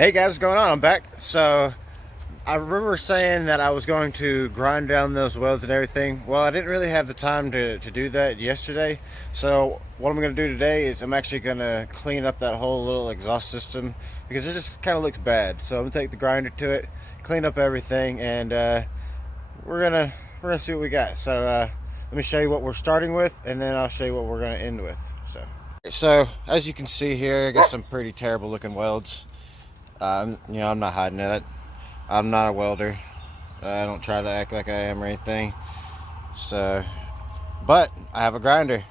Hey guys, what's going on? I'm back. So I remember saying that I was going to grind down those welds and everything. Well, I didn't really have the time to do that yesterday. So what I'm going to do today is I'm actually going to clean up that whole little exhaust system because it just kind of looks bad. So I'm going to take the grinder to it, clean up everything, and we're gonna see what we got. So let me show you what we're starting with, and then I'll show you what we're going to end with. So as you can see here, I got some pretty terrible looking welds. I'm not hiding it. I'm not a welder. I don't try to act like I am or anything. So, but I have a grinder,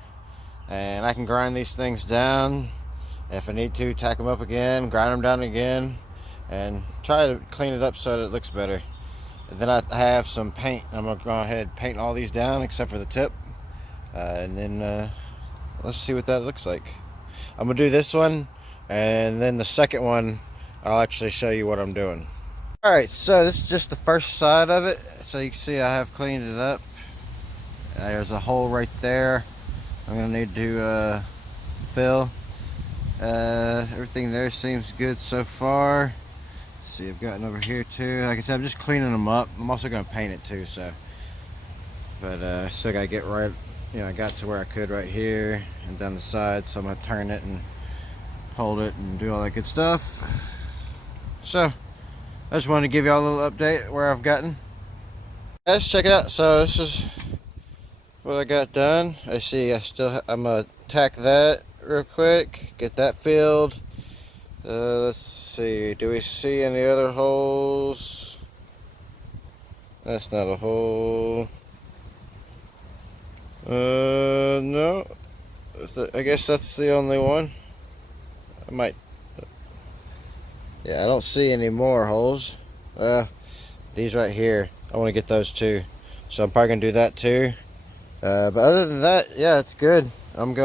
and I can grind these things down. If I need to, tack them up again, grind them down again, and try to clean it up so that it looks better. And then I have some paint. I'm gonna go ahead and paint all these down except for the tip, and then let's see what that looks like. I'm gonna do this one, and then the second one I'll actually show you what I'm doing. Alright, so this is just the first side of it. So you can see I have cleaned it up. There's a hole right there I'm gonna need to fill. Everything there seems good so far. Let's see, I've gotten over here too. Like I said, I'm just cleaning them up. I'm also gonna paint it too, so. But still gotta get right, I got to where I could right here and down the side, so I'm gonna turn it and hold it and do all that good stuff. So I just wanted to give y'all a little update where I've gotten. Guys, check it out. So this is what I got done. I see I'm gonna tack that real quick, get that filled. Let's see, do we see any other holes? That's not a hole. No, I guess that's the only one. Yeah, I don't see any more holes. These right here, I want to get those too, so I'm probably gonna do that too. But other than that, yeah, it's good. I don't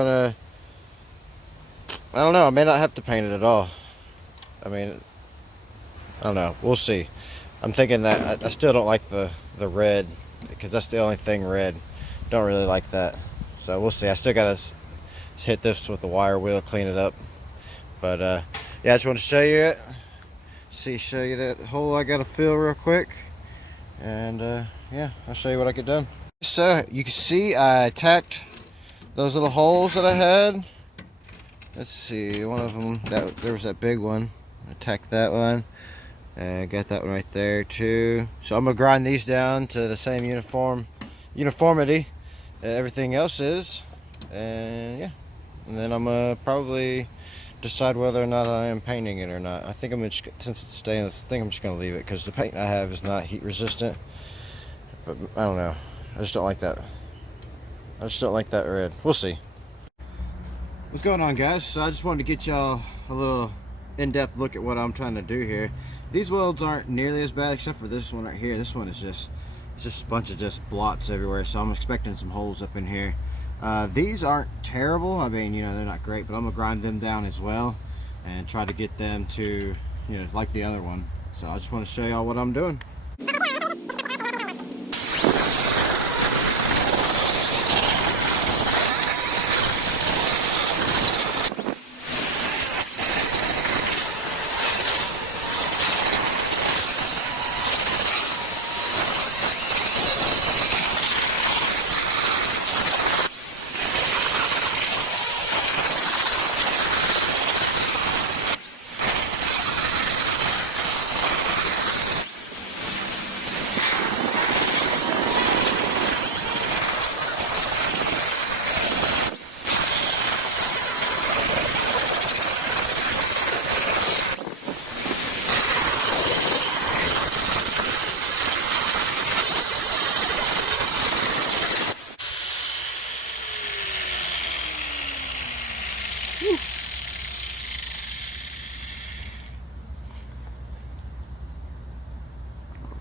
know, I may not have to paint it at all. I mean, I don't know, we'll see. I'm thinking that I still don't like the red, because that's the only thing red. Don't really like that, so we'll see. I still gotta hit this with the wire wheel, clean it up. But yeah, I just want to show you it. Show you that hole I gotta fill real quick, and yeah, I'll show you what I get done. So you can see I tacked those little holes that I had. Let's see, one of them, there was that big one. I tacked that one, and I got that one right there too. So I'm gonna grind these down to the same uniformity that everything else is, and yeah, and then I'm gonna probably decide whether or not I am painting it or not. I think since it's stainless, I think I'm just gonna leave it because the paint I have is not heat resistant. But I don't know. I just don't like that. I just don't like that red. We'll see. What's going on, guys? So I just wanted to get y'all a little in-depth look at what I'm trying to do here. These welds aren't nearly as bad except for this one right here. This one is just a bunch of just blots everywhere. So I'm expecting some holes up in here. These aren't terrible. I mean, they're not great, but I'm gonna grind them down as well and try to get them to, like the other one. So I just want to show y'all what I'm doing.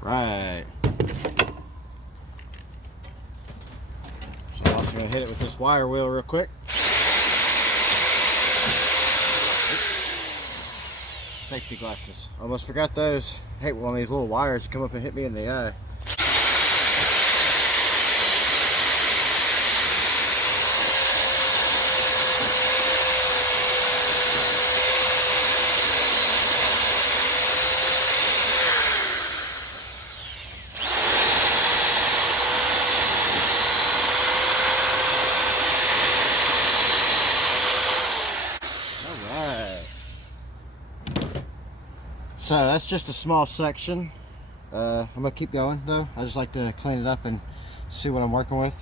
Right. So I'm also going to hit it with this wire wheel real quick. Safety glasses. Almost forgot those. I hate one of these little wires come up and hit me in the eye. So that's just a small section. I'm gonna keep going though. I just like to clean it up and see what I'm working with.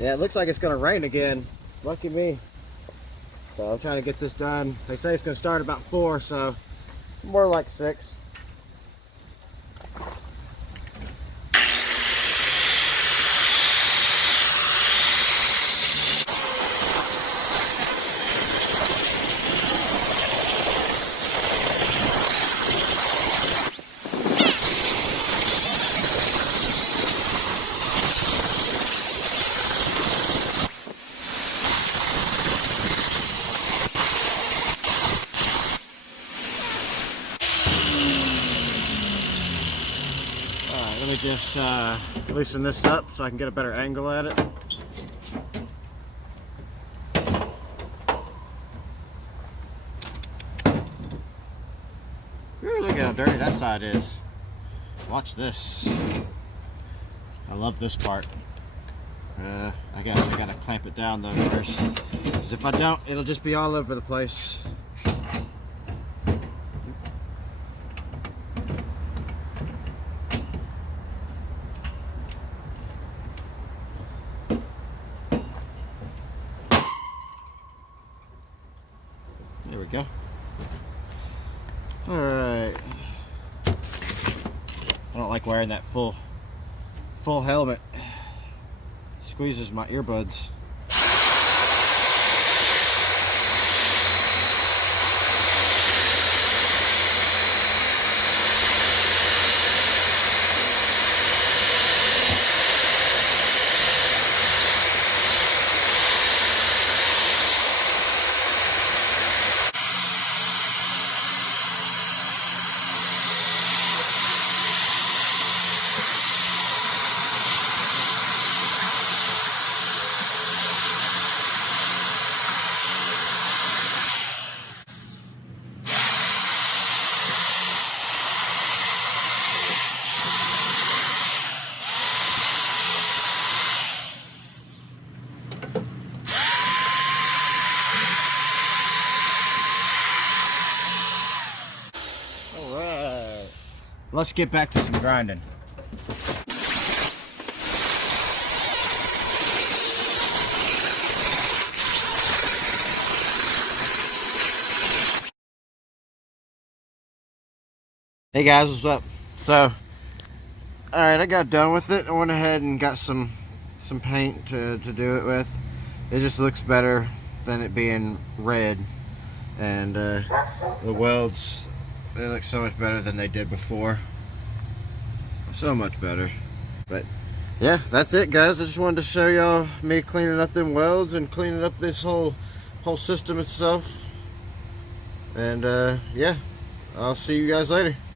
Yeah, it looks like it's gonna rain again. Lucky me. So I'm trying to get this done. They say it's gonna start about 4, so more like 6. Alright, let me just loosen this up so I can get a better angle at it. Ooh, look at how dirty that side is. Watch this. I love this part. I guess I gotta clamp it down though first, because if I don't, it'll just be all over the place. There we go. Alright. I don't like wearing that full helmet. Squeezes my earbuds. Alright. Let's get back to some grinding. Hey guys, what's up? So, alright, I got done with it. I went ahead and got some paint to do it with. It just looks better than it being red. And the welds, they look so much better than they did before. So much better. But yeah, that's it guys. I just wanted to show y'all me cleaning up them welds and cleaning up this whole system itself. And yeah, I'll see you guys later.